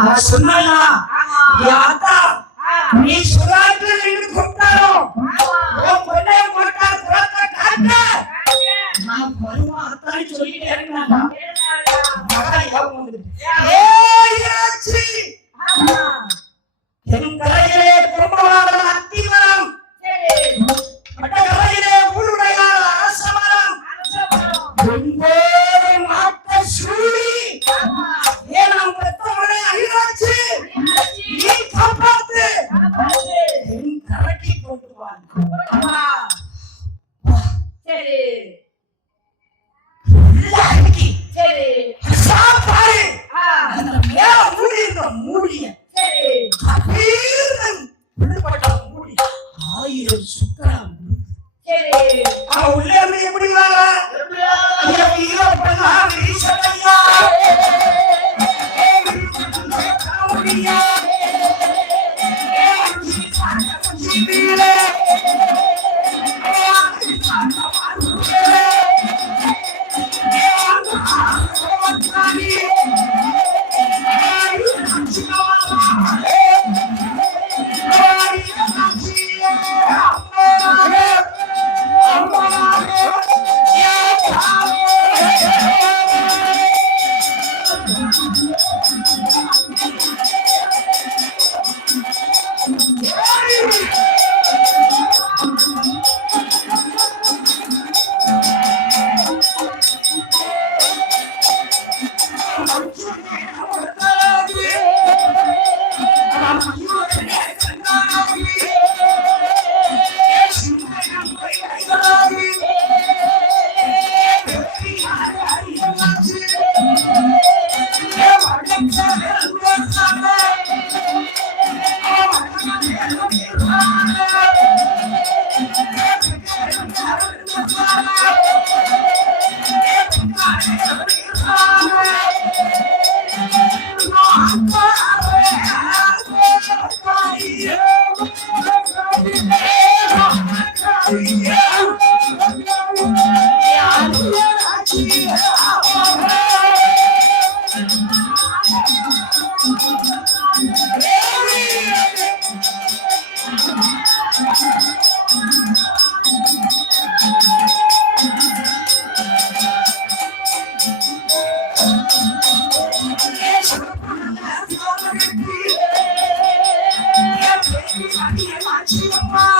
அவன் சொன்னானா? யாத்தா நீ சுறாத்துல நின்று உன் பொண்ணை போட்டா துரத்த காட்ட நான் வருவான் அத்தானி சொல்லிட்டே வந்துட்டு என் அத்திமரம். வடகரையிலே ஊருடையார் அழிவாச்சு நீ காப்பாத்து. என் கரைக்கு கொண்டு வா. அன்னைக்கு சாப்பாடு. அந்த மேல மூடி இருந்த மூடிய. கபீரன் விடுபட்ட மூடி. ஆயிரம் சுத்தரா உள்ளே இருந்து எப்படி வர? Yeah. ஐயா ஹீரோ பண்ணா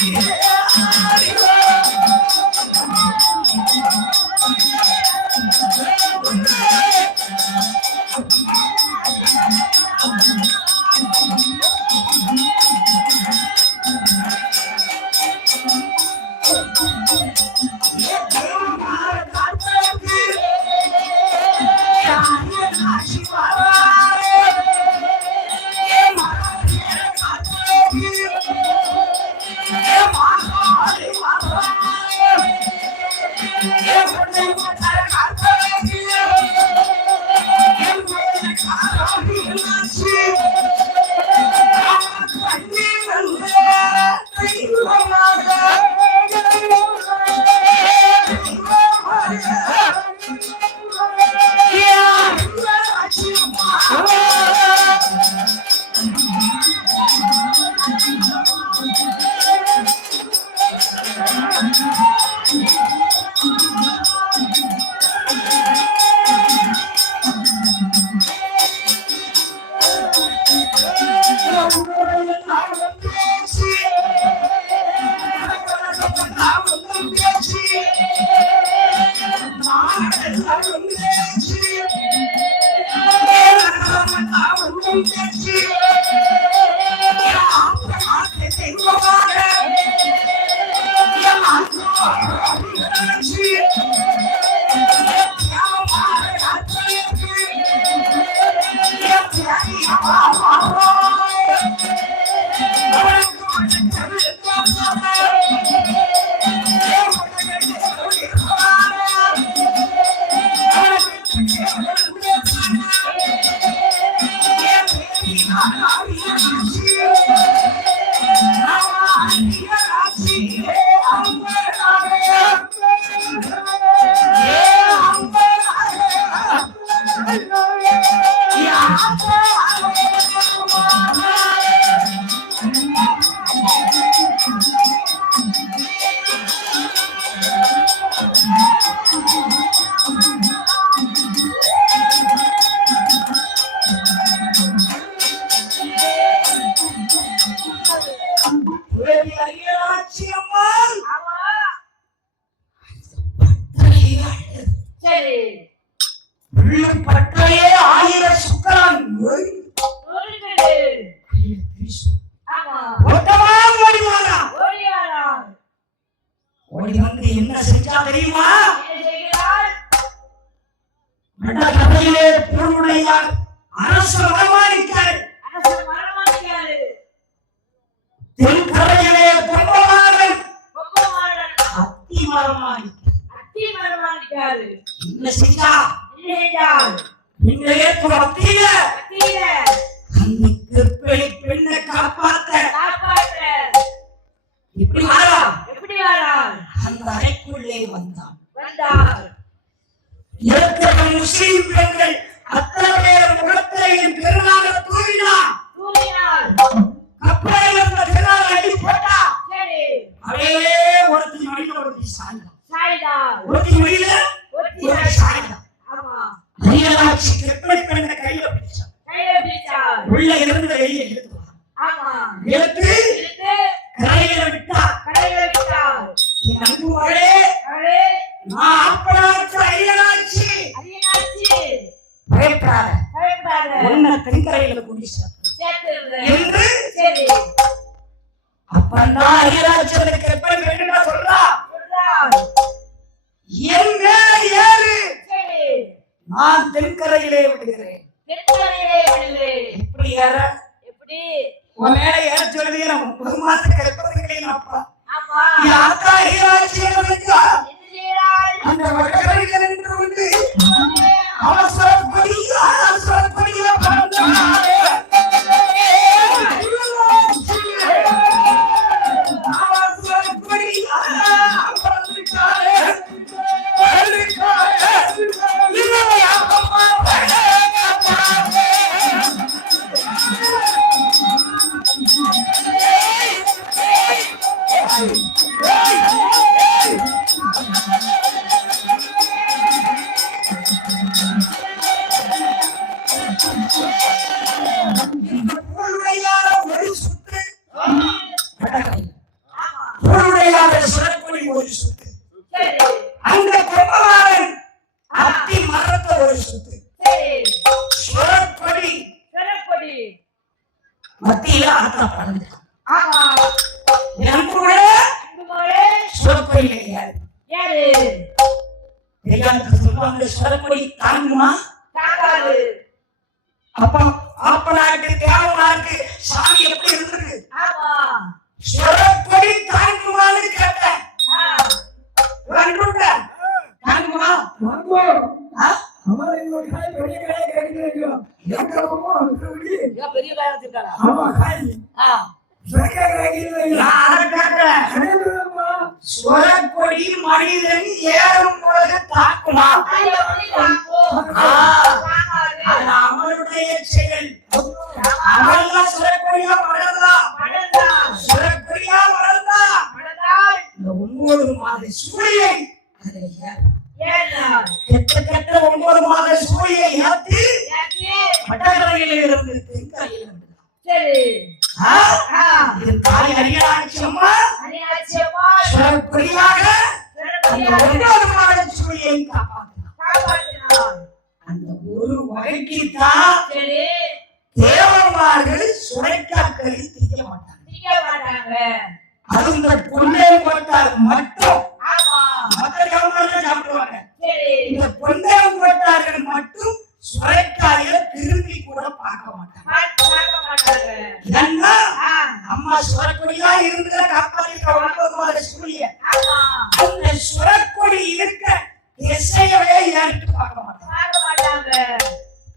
Yeah. Yeah. சபையிலே பொருளுடையார் அரசு வரமானிக்காரு தென்கரையிலே பொம்பமாறன் அத்தி மரமானிக்காரு என்ன செஞ்சா நீங்க ஏற்பட அத்தியில அந்த கற்பனை பெண்ணை காப்பாத்த காப்பாத்த இப்படி வாரா? எப்படி வாரா? அந்த அறைக்குள்ளே வந்தான். வந்தார். எத்தனை முஸ்லீம் பெண்கள் அத்தனை விடுகிறது மத்தியில ஆத்தா படம் சொற்பொழி எல்லாருக்கும் சொல்லுவாங்க சொற்பொழி தாங்குமா? அப்பா பெரிய காய் வச்சிருக்காங்க ஆமா காய் சொலக்கொடி மனிதன் ஏறும் பொழுது தாக்குமா? அவருடைய செயல். மறந்தா? சுரக்கொடியா மாதிரி சூரியன் அதை கெட்ட ஒன்பது மாத சூழியை ஏற்றி வட்டக்கரையில் இருந்து தென்கரையில் என் தாய் அரியராட்சி அம்மா பிரியாக கொடிய அந்த சுரக்கொடி இருக்க இசையவே ஏறிட்டு பார்க்க மாட்டாங்க.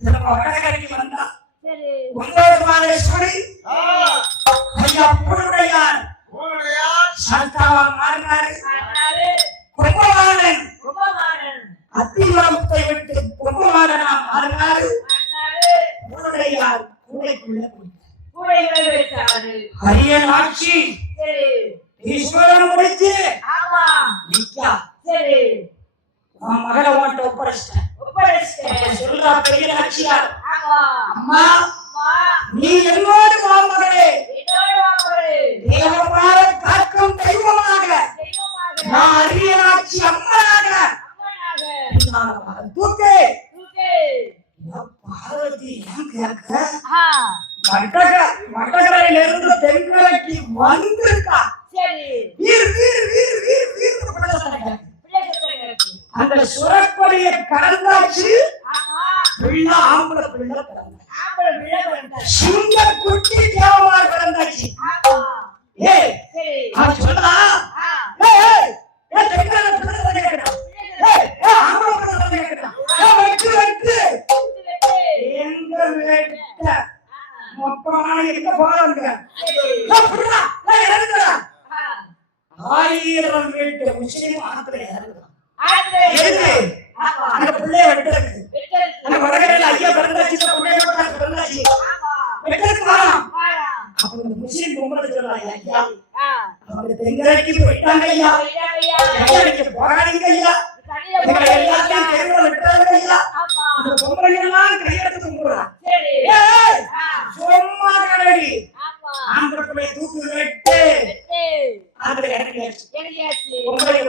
திரும்ப வடகரைக்கு வந்தா ஒன்பது மாதேஸ்வரி ஐயா பூருடையார் சாந்தாவாங்க ஒப்படைச்சிட்டேன் ஒப்படைச்சிட்டேன் சொல்றா பெரிய ஆட்சியார் ஆமா அம்மா அம்மா நீ என்னோடு மாமகளே என்னோட வாங்கோடு தேவமாக காக்கும் தெய்வமாக தெய்வமாக நான் அரியனாட்சி அம்மனாக அம்மனாக தூக்கு தூக்கு பார்வதி ஏன் கேட்க ஆ மட்டக மட்டகரையில இருந்து தென்கரைக்கு வந்திருக்கா சரி வீர் வீர் வீர் வீர் அந்த சுரக்கொடிய கடந்தாச்சு ஆமா பிள்ளை ஆம்பளை பிள்ளை பிறந்தாச்சு. சிங்க குட்டி தேவமார் பிறந்தாச்சு. சரி. அவன் ஆ. ஆயிரம் வீட்டு முஸ்லீம் ஆத்துல இறங்குறான் எதுக்கு? அந்த பிள்ளைய வெட்டுறதுக்கு அந்த வடகரையில ஐயா பிறந்தாச்சு இந்த பிள்ளைய பிறந்தாச்சு. வெட்டுறதுக்கு ஆயா அப்ப இந்த முஸ்லீம் பொம்பளை சொல்றாங்க ஐயா அவங்க தெங்கரைக்கு போயிட்டாங்க ஐயா. நீங்க போகாதீங்க ஐயா. எங்களை எல்லாத்தையும் தெருவுல ஐயா. அந்த பொம்பளை எல்லாம் கையெடுத்து சும்மா கடடி பிள்ளைய தூக்கு வெட்டு. அதுல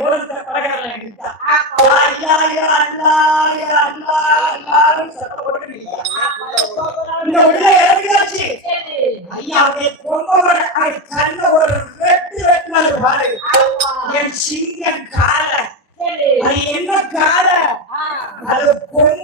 ஓரத்துல பலகாரம் எடுத்தா ஆமா. ஐயா ஐயா அல்லா ஐயா அல்லா அல்லான்னு சத்தம் போட்டு. இந்த உள்ள இறங்கியாச்சு. சரி. ஐயா அப்படியே கொம்போட அது கண்ண ஒரு வெட்டு வெட்டினது பாரு. என் சிங்க கால. அது என்ன கால? அது கொம்பு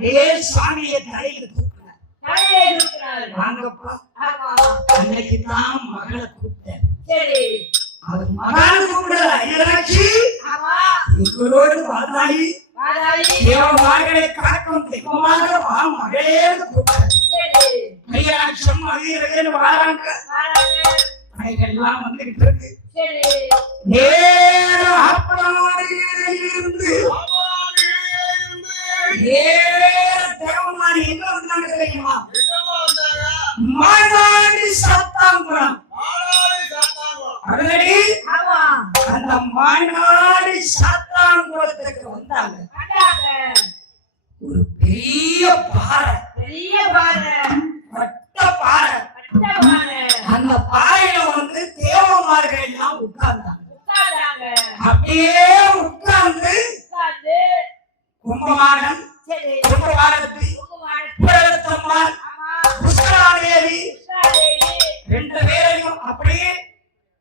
அப்படியே சாமியை தலையில இருக்கிறாரு வாங்கப்பா. அன்னைக்கு தான் மகளை கூப்பிட்டேன். அது மகான் கூப்பிடல வாதாடி வாதாடி. புஷ்கராதேவி உட்கார்ந்தேவி ரெண்டு பேரையும் அப்படியே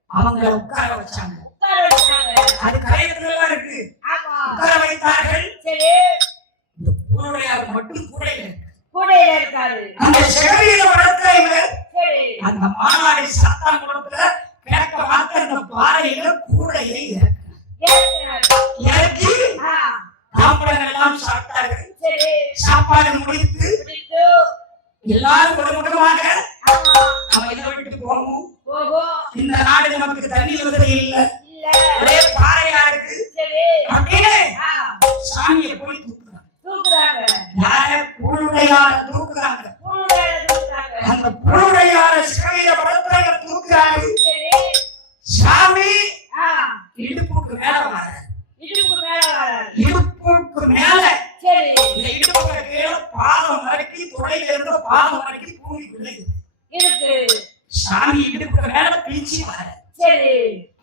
அவங்க உட்கார வச்சாங்க. அது கரையத்துல இருக்கு. உட்கார வைத்தார்கள். இந்த பூனையார் மட்டும் கூடையில கூடையில இருக்காரு அந்த செகவியில வளர்த்த இவர் அந்த மாநாடு சாத்தாங்குளத்துல கிழக்க பார்த்த அந்த பாறையில கூடையை இறக்கி தாம்பழங்கள் எல்லாம் சாப்பிட்டார்கள். சாப்பாடு முடித்து எல்லாரும் குடும்பமாக நம்ம இதை விட்டு போகும் இந்த நாடு நமக்கு தண்ணி வசதி இல்லை. ஒரே பாறையா இருக்கு. அப்படின்னு ஆ சாமியை போய் தூக்குறாங்க தூக்குறாங்க யார புழுடையார தூக்குறாங்க கூடையில தூக்குறாங்க அந்த புழுடையார சிறையில படத்துல தூக்குறாங்க சரி சாமி ஆ இடுப்புக்கு மேல வர இடுப்பு மேல வராரு இடுப்புக்கு மேல சரி இந்த இடுப்புக்கு கீழே பாதம் வரைக்கும் துறையில இருந்து பாதம் வரைக்கும் பூமிக்குள்ள இருக்கு. இருக்கு சாமி இடுப்புக்கு மேல பீச்சி வர சரி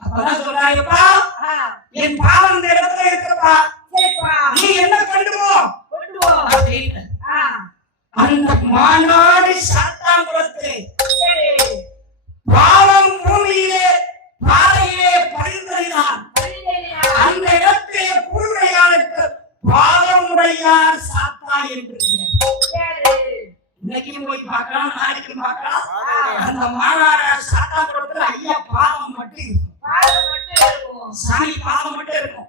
அப்பதான் சொல்றாங்கப்பா என் பாவம் இந்த இடத்துல இருக்குப்பா. நீ என்ன பண்ணுவோ கொண்டு போ அப்படின்னு ஆ. அந்த மாநாடு சாத்தாங்குளத்திலே சரி. பாவம் பூமியிலே பாறையிலே பரிந்தறினான் சரியா அந்த இடத்திலே பூர்வையாளுக்கு பாவமுடையார் சாத்தா என்று இன்னைக்கும் போய் பார்க்கலாம் நாளைக்கு பார்க்கலாம். அந்த மாநாடு சாத்தாங்குளத்துல ஐயா பாவம் மட்டும் இருக்கும் மட்டும் இருக்கும். சாமி பாவம் மட்டும் இருக்கும்.